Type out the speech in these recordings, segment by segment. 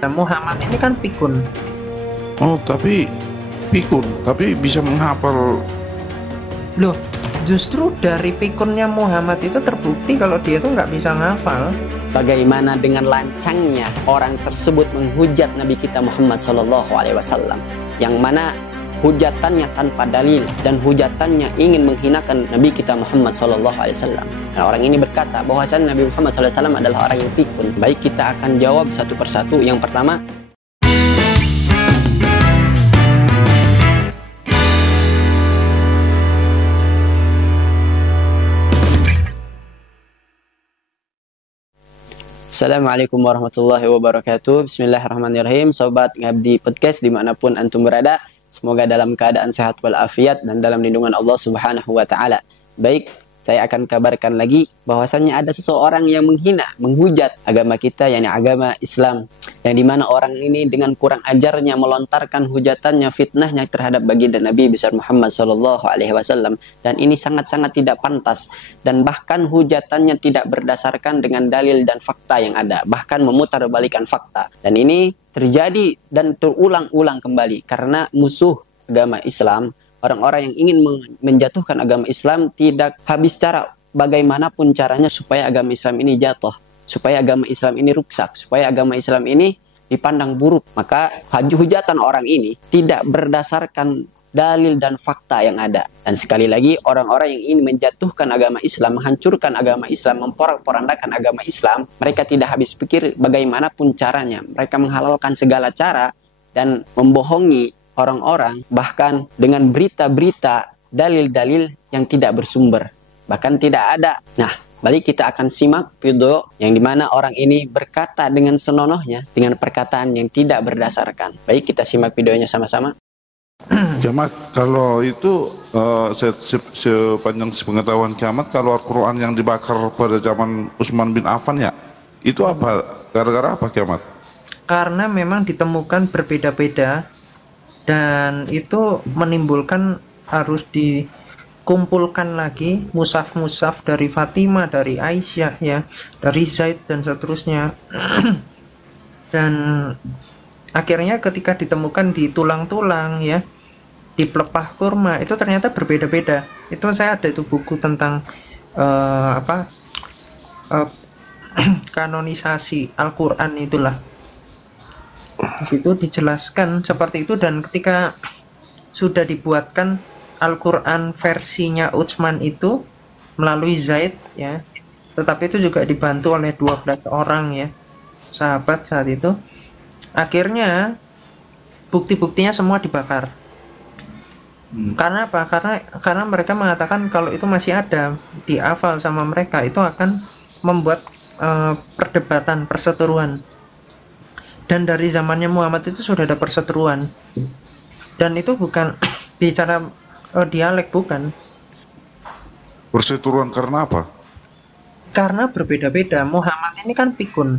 Nah, Muhammad ini kan pikun. Oh, tapi pikun, tapi bisa menghafal. Loh, justru dari pikunnya Muhammad itu terbukti kalau dia tuh nggak bisa ngafal. Bagaimana dengan lancangnya orang tersebut menghujat Nabi kita Muhammad SAW, yang mana hujatannya tanpa dalil dan hujatannya ingin menghinakan Nabi kita Muhammad SAW. Nah, orang ini berkata bahwasanya Nabi Muhammad SAW adalah orang yang pikun. Baik, kita akan jawab satu persatu. Yang pertama, Assalamualaikum warahmatullahi wabarakatuh. Bismillahirrahmanirrahim. Sobat Ngabdi Podcast dimanapun antum berada, semoga dalam keadaan sehat walafiat dan dalam lindungan Allah Subhanahu wa Ta'ala. Baik, saya akan kabarkan lagi bahwasannya ada seseorang yang menghina, menghujat agama kita, yakni agama Islam, yang dimana orang ini dengan kurang ajarnya melontarkan hujatannya, fitnahnya terhadap baginda Nabi besar Muhammad SAW, dan ini sangat-sangat tidak pantas, dan bahkan hujatannya tidak berdasarkan dengan dalil dan fakta yang ada, bahkan memutarbalikan fakta. Dan ini terjadi dan terulang-ulang kembali karena musuh agama Islam, orang-orang yang ingin menjatuhkan agama Islam tidak habis cara bagaimanapun caranya supaya agama Islam ini jatuh, supaya agama Islam ini rusak, supaya agama Islam ini dipandang buruk. Maka hujatan orang ini tidak berdasarkan dalil dan fakta yang ada. Dan sekali lagi, orang-orang yang ingin menjatuhkan agama Islam, menghancurkan agama Islam, memporak-porandakan agama Islam, mereka tidak habis pikir bagaimanapun caranya. Mereka menghalalkan segala cara dan membohongi orang-orang, bahkan dengan berita-berita, dalil-dalil yang tidak bersumber, bahkan tidak ada. Nah, balik kita akan simak video yang dimana orang ini berkata dengan senonohnya, dengan perkataan yang tidak berdasarkan. Baik, kita simak videonya sama-sama. Kiamat, kalau itu sepanjang sepengetahuan Kiamat, kalau Al-Quran yang dibakar pada zaman Utsman bin Affan ya, itu apa? Gara-gara apa Kiamat? Karena memang ditemukan berbeda-beda, dan itu menimbulkan harus dikumpulkan lagi mushaf-mushaf dari Fatimah, dari Aisyah ya, dari Zaid dan seterusnya. Dan akhirnya ketika ditemukan di tulang-tulang ya, di pelepah kurma, itu ternyata berbeda-beda. Itu saya ada itu buku tentang kanonisasi Al-Quran itulah. Di situ dijelaskan seperti itu, dan ketika sudah dibuatkan Al-Quran versinya Utsman itu melalui Zaid ya, tetapi itu juga dibantu oleh 12 orang ya, sahabat saat itu. Akhirnya bukti-buktinya semua dibakar. Karena apa? Karena mereka mengatakan kalau itu masih ada dihafal sama mereka, itu akan membuat perdebatan, perseteruan. Dan dari zamannya Muhammad itu sudah ada perseteruan, dan itu bukan bicara dialek, bukan. Perseteruan karena apa? Karena berbeda-beda. Muhammad ini kan pikun.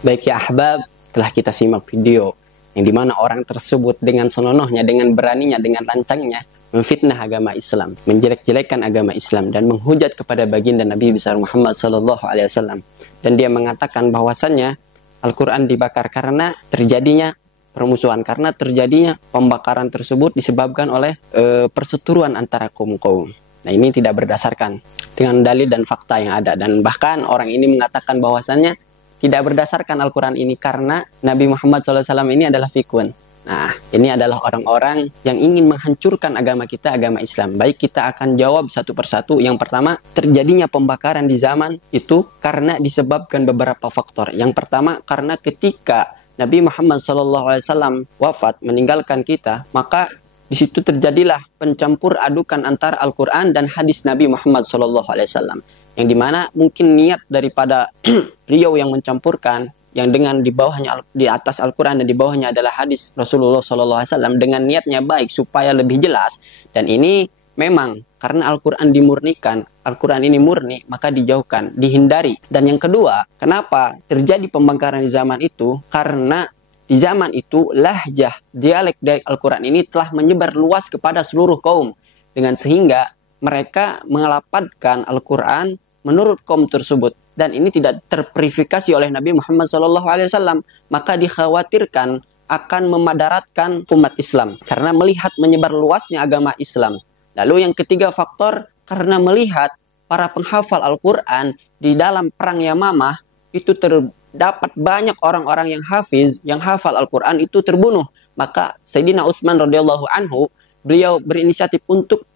Baik ya ahbab, telah kita simak video yang dimana orang tersebut dengan senonohnya, dengan beraninya, dengan lancangnya memfitnah agama Islam, menjelek-jelekkan agama Islam, dan menghujat kepada baginda Nabi besar Muhammad SAW. Dan dia mengatakan bahwasannya Al-Quran dibakar karena terjadinya permusuhan, karena terjadinya pembakaran tersebut disebabkan oleh perseteruan antara kaum-kaum. Nah, ini tidak berdasarkan dengan dalil dan fakta yang ada. Dan bahkan orang ini mengatakan bahwasannya tidak berdasarkan Al-Quran ini karena Nabi Muhammad SAW ini adalah fikun. Nah, ini adalah orang-orang yang ingin menghancurkan agama kita, agama Islam. Baik, kita akan jawab satu persatu. Yang pertama, terjadinya pembakaran di zaman itu karena disebabkan beberapa faktor. Yang pertama, karena ketika Nabi Muhammad SAW wafat, meninggalkan kita, maka di situ terjadilah pencampur adukan antara Al-Quran dan hadis Nabi Muhammad SAW. Yang dimana mungkin niat daripada beliau yang mencampurkan, yang dengan di bawahnya, di atas Al-Quran dan di bawahnya adalah hadis Rasulullah SAW, dengan niatnya baik supaya lebih jelas. Dan ini memang karena Al-Quran dimurnikan, Al-Quran ini murni, maka dijauhkan, dihindari. Dan yang kedua, kenapa terjadi pembangkaran di zaman itu? Karena di zaman itu lahjah, dialek dari Al-Quran ini telah menyebar luas kepada seluruh kaum, dengan sehingga mereka mengelapatkan Al-Quran menurut kaum tersebut. dan ini tidak terpurifikasi oleh Nabi Muhammad SAW, maka dikhawatirkan akan memadaratkan umat Islam karena melihat menyebar luasnya agama Islam. Lalu yang ketiga faktor, karena melihat para penghafal Al-Quran di dalam perang Yamamah itu terdapat banyak orang-orang yang hafiz, yang hafal Al-Quran itu terbunuh. Maka Sayyidina Utsman radhiyallahu anhu, beliau berinisiatif untuk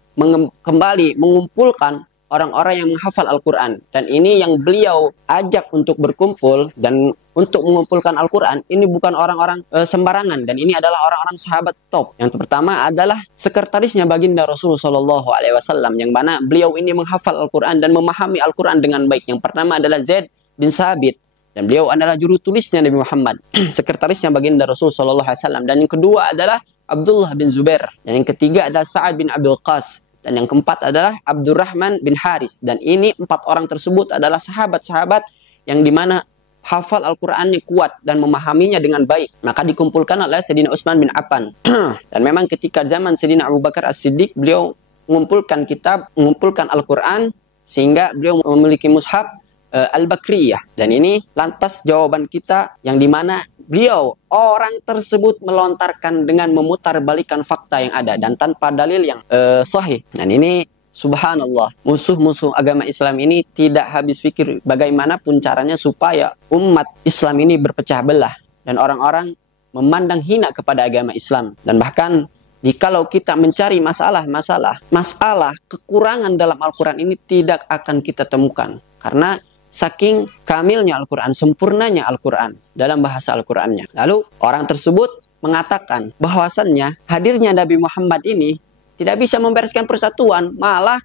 kembali mengumpulkan orang-orang yang menghafal Al-Quran. Dan ini yang beliau ajak untuk berkumpul dan untuk mengumpulkan Al-Quran. Ini bukan orang-orang sembarangan, dan ini adalah orang-orang sahabat top. Yang pertama adalah sekretarisnya baginda Rasulullah SAW, yang mana beliau ini menghafal Al-Quran dan memahami Al-Quran dengan baik. Yang pertama adalah Zaid bin Sabit, dan beliau adalah juru tulisnya Nabi Muhammad, sekretarisnya baginda Rasulullah SAW. Dan yang kedua adalah Abdullah bin Zubair, dan yang ketiga adalah Sa'ad bin Abil Qas, dan yang keempat adalah Abdurrahman bin Haris. Dan ini 4 orang tersebut adalah sahabat-sahabat yang dimana hafal Al-Qurannya kuat dan memahaminya dengan baik. Maka dikumpulkan oleh Sayyidina Utsman bin Affan. Dan memang ketika zaman Sayyidina Abu Bakar As-Siddiq, beliau mengumpulkan kitab, mengumpulkan Al-Quran, sehingga beliau memiliki mushaf Al-Bakriyah. Dan ini lantas jawaban kita yang dimana beliau, orang tersebut melontarkan dengan memutarbalikkan fakta yang ada dan tanpa dalil yang sahih. Dan ini subhanallah, musuh-musuh agama Islam ini tidak habis pikir bagaimanapun caranya supaya umat Islam ini berpecah belah dan orang-orang memandang hina kepada agama Islam. Dan bahkan jikalau kita mencari masalah kekurangan dalam Al-Quran ini tidak akan kita temukan, karena saking kamilnya Al-Quran, sempurnanya Al-Quran dalam bahasa Al-Qurannya. Lalu orang tersebut mengatakan bahwasannya hadirnya Nabi Muhammad ini tidak bisa membereskan persatuan, malah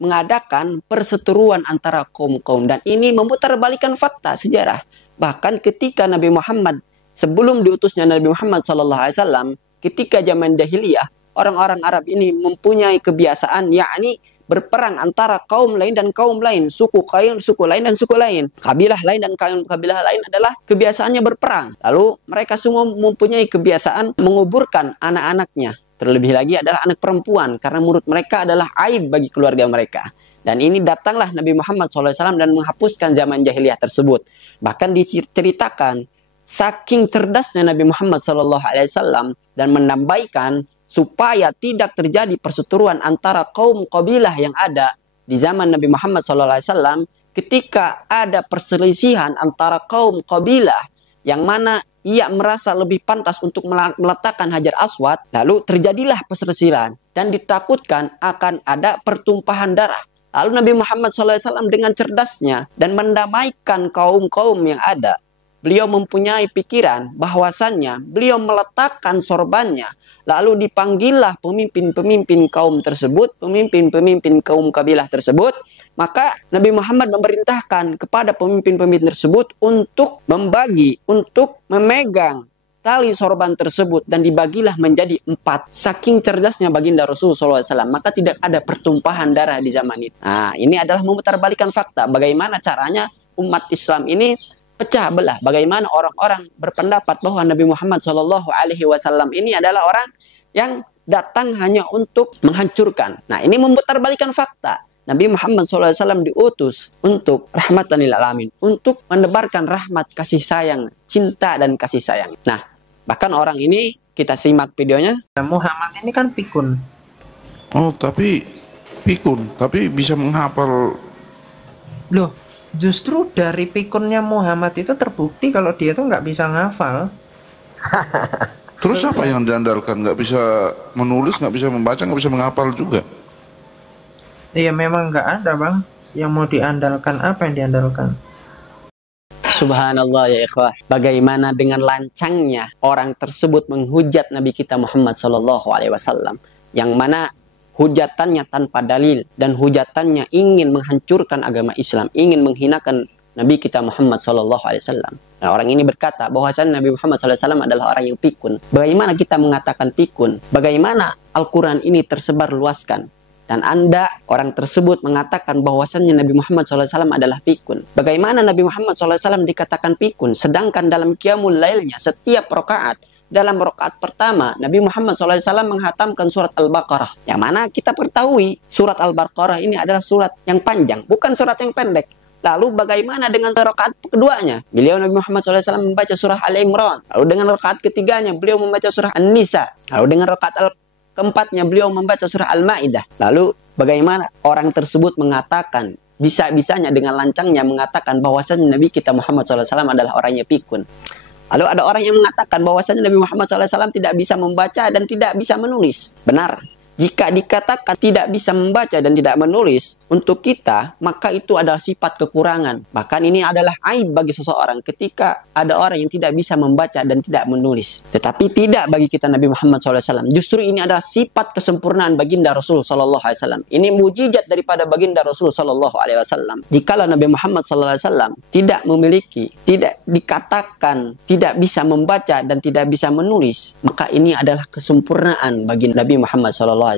mengadakan perseteruan antara kaum-kaum. Dan ini memutarbalikkan fakta sejarah. Bahkan ketika Nabi Muhammad, sebelum diutusnya Nabi Muhammad SAW, ketika zaman jahiliyah, orang-orang Arab ini mempunyai kebiasaan, yakni berperang antara kaum lain dan kaum lain, suku lain dan suku lain, kabilah lain dan kabilah lain adalah kebiasaannya berperang. Lalu mereka semua mempunyai kebiasaan menguburkan anak-anaknya. Terlebih lagi adalah anak perempuan, karena menurut mereka adalah aib bagi keluarga mereka. Dan ini datanglah Nabi Muhammad SAW dan menghapuskan zaman jahiliyah tersebut. Bahkan diceritakan saking cerdasnya Nabi Muhammad SAW dan menambahkan supaya tidak terjadi perseteruan antara kaum kabilah yang ada di zaman Nabi Muhammad SAW, ketika ada perselisihan antara kaum kabilah yang mana ia merasa lebih pantas untuk meletakkan Hajar Aswad, lalu terjadilah perselisihan dan ditakutkan akan ada pertumpahan darah. Lalu Nabi Muhammad SAW dengan cerdasnya dan mendamaikan kaum-kaum yang ada, beliau mempunyai pikiran bahwasannya beliau meletakkan sorbannya. Lalu dipanggillah pemimpin-pemimpin kaum tersebut, pemimpin-pemimpin kaum kabilah tersebut. Maka Nabi Muhammad memerintahkan kepada pemimpin-pemimpin tersebut untuk membagi, untuk memegang tali sorban tersebut, dan dibagilah menjadi 4. Saking cerdasnya baginda Rasulullah SAW, maka tidak ada pertumpahan darah di zaman itu. Nah, ini adalah memutarbalikkan fakta. Bagaimana caranya umat Islam ini pecah belah, bagaimana orang-orang berpendapat bahwa Nabi Muhammad SAW ini adalah orang yang datang hanya untuk menghancurkan. Nah, ini memutarbalikkan fakta. Nabi Muhammad SAW diutus untuk rahmatan lil alamin, untuk menebarkan rahmat, kasih sayang, cinta dan kasih sayang. Nah, bahkan orang ini, kita simak videonya. Muhammad ini kan pikun. Oh, tapi pikun, tapi bisa menghafal. Loh, justru dari pikunnya Muhammad itu terbukti kalau dia tuh nggak bisa ngafal. Terus apa yang diandalkan? Nggak bisa menulis, nggak bisa membaca, nggak bisa menghafal juga? Iya, memang nggak ada, Bang. Yang mau diandalkan, apa yang diandalkan? Subhanallah ya ikhwah. Bagaimana dengan lancangnya orang tersebut menghujat Nabi kita Muhammad SAW, yang mana hujatannya tanpa dalil dan hujatannya ingin menghancurkan agama Islam, ingin menghinakan Nabi kita Muhammad SAW. Nah, orang ini berkata bahwasanya Nabi Muhammad SAW adalah orang yang pikun. Bagaimana kita mengatakan pikun? Bagaimana Al-Quran ini tersebar luaskan? Dan Anda, orang tersebut, mengatakan bahwasannya Nabi Muhammad SAW adalah pikun. Bagaimana Nabi Muhammad SAW dikatakan pikun? Sedangkan dalam qiyamul lailnya, setiap rakaat, dalam rakaat pertama, Nabi Muhammad SAW menghatamkan surat Al-Baqarah. Yang mana kita ketahui, surat Al-Baqarah ini adalah surat yang panjang, bukan surat yang pendek. Lalu bagaimana dengan rakaat keduanya? Beliau Nabi Muhammad SAW membaca surah Al-Imran. Lalu dengan rakaat ketiganya beliau membaca surah An-Nisa. Lalu dengan rakaat keempatnya beliau membaca surah Al-Maidah. Lalu bagaimana orang tersebut mengatakan, bisa-bisanya dengan lancangnya mengatakan bahwasanya Nabi kita Muhammad SAW adalah orangnya pikun. Lalu ada orang yang mengatakan bahwasanya Nabi Muhammad SAW tidak bisa membaca dan tidak bisa menulis. Benar. Jika dikatakan tidak bisa membaca dan tidak menulis untuk kita, maka itu adalah sifat kekurangan. Bahkan ini adalah aib bagi seseorang ketika ada orang yang tidak bisa membaca dan tidak menulis. Tetapi tidak bagi kita Nabi Muhammad SAW. Justru ini adalah sifat kesempurnaan baginda Rasul SAW. Ini mujizat daripada baginda Rasul SAW. Jikalau Nabi Muhammad SAW tidak memiliki, tidak dikatakan tidak bisa membaca dan tidak bisa menulis, maka ini adalah kesempurnaan bagi Nabi Muhammad SAW.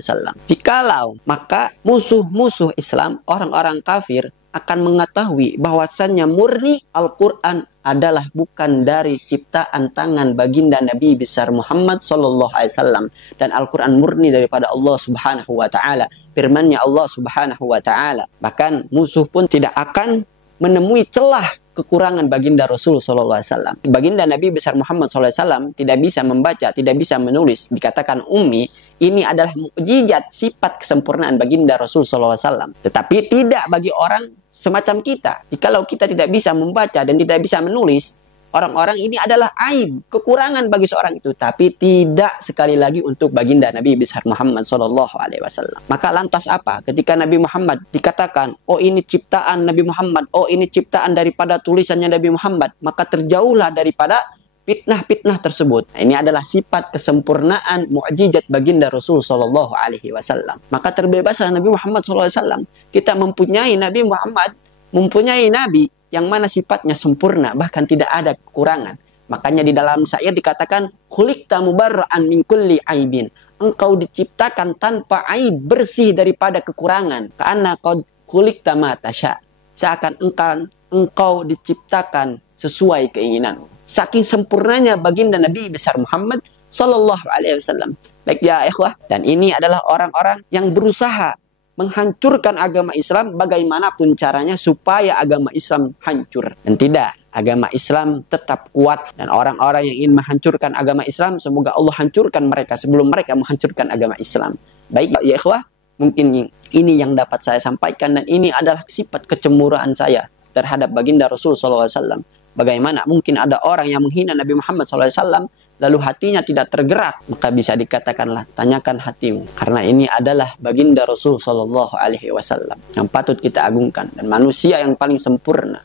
Jikalau, maka musuh-musuh Islam, orang-orang kafir akan mengetahui bahwasannya murni Al-Quran adalah bukan dari ciptaan tangan baginda Nabi besar Muhammad SAW, dan Al-Quran murni daripada Allah Subhanahu wa Ta'ala, firman-Nya Allah Subhanahu wa Ta'ala. Bahkan musuh pun tidak akan menemui celah kekurangan baginda Rasul SAW. Baginda Nabi besar Muhammad SAW tidak bisa membaca, tidak bisa menulis, dikatakan ummi. Ini adalah mukjizat sifat kesempurnaan baginda Rasul SAW. Tetapi tidak bagi orang semacam kita. Jikalau kita tidak bisa membaca dan tidak bisa menulis, orang-orang ini adalah aib, kekurangan bagi seorang itu. Tapi tidak sekali lagi untuk baginda Nabi besar Muhammad SAW. Maka lantas apa? Ketika Nabi Muhammad dikatakan, oh ini ciptaan Nabi Muhammad, oh ini ciptaan daripada tulisannya Nabi Muhammad, maka terjauhlah daripada fitnah-fitnah tersebut. Ini adalah sifat kesempurnaan mukjizat baginda Rasul Shallallahu Alaihi Wasallam. Maka terbebaslah Nabi Muhammad SAW. Kita mempunyai Nabi Muhammad, mempunyai Nabi yang mana sifatnya sempurna, bahkan tidak ada kekurangan. Makanya di dalam syair dikatakan, khuliqta mubarra'an min kulli aibin. Engkau diciptakan tanpa aib, bersih daripada kekurangan. Karena qad khuliqta ma tasya. Seakan engkau diciptakan sesuai keinginanmu. Saking sempurnanya baginda Nabi besar Muhammad Sallallahu Alaihi Wasallam. Baik ya ikhwah, dan ini adalah orang-orang yang berusaha menghancurkan agama Islam bagaimanapun caranya supaya agama Islam hancur. Dan tidak, agama Islam tetap kuat. Dan orang-orang yang ingin menghancurkan agama Islam, semoga Allah hancurkan mereka sebelum mereka menghancurkan agama Islam. Baik ya ikhwah, mungkin ini yang dapat saya sampaikan, dan ini adalah sifat kecemburuan saya terhadap baginda Rasul SAW. Bagaimana mungkin ada orang yang menghina Nabi Muhammad SAW lalu hatinya tidak tergerak? Maka bisa dikatakanlah, tanyakan hatimu, karena ini adalah baginda Rasul Sallallahu Alaihi Wasallam yang patut kita agungkan dan manusia yang paling sempurna.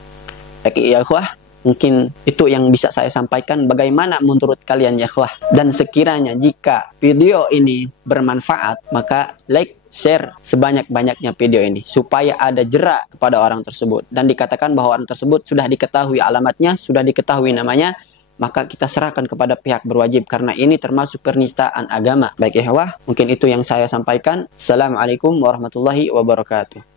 Baik ya ikhwah, mungkin itu yang bisa saya sampaikan. Bagaimana menurut kalian ya ikhwah? Dan sekiranya jika video ini bermanfaat, maka like, share sebanyak-banyaknya video ini supaya ada jerak kepada orang tersebut, dan dikatakan bahwa orang tersebut sudah diketahui alamatnya, sudah diketahui namanya, maka kita serahkan kepada pihak berwajib, karena ini termasuk penistaan agama. Baik ikhwah, mungkin itu yang saya sampaikan. Assalamualaikum warahmatullahi wabarakatuh.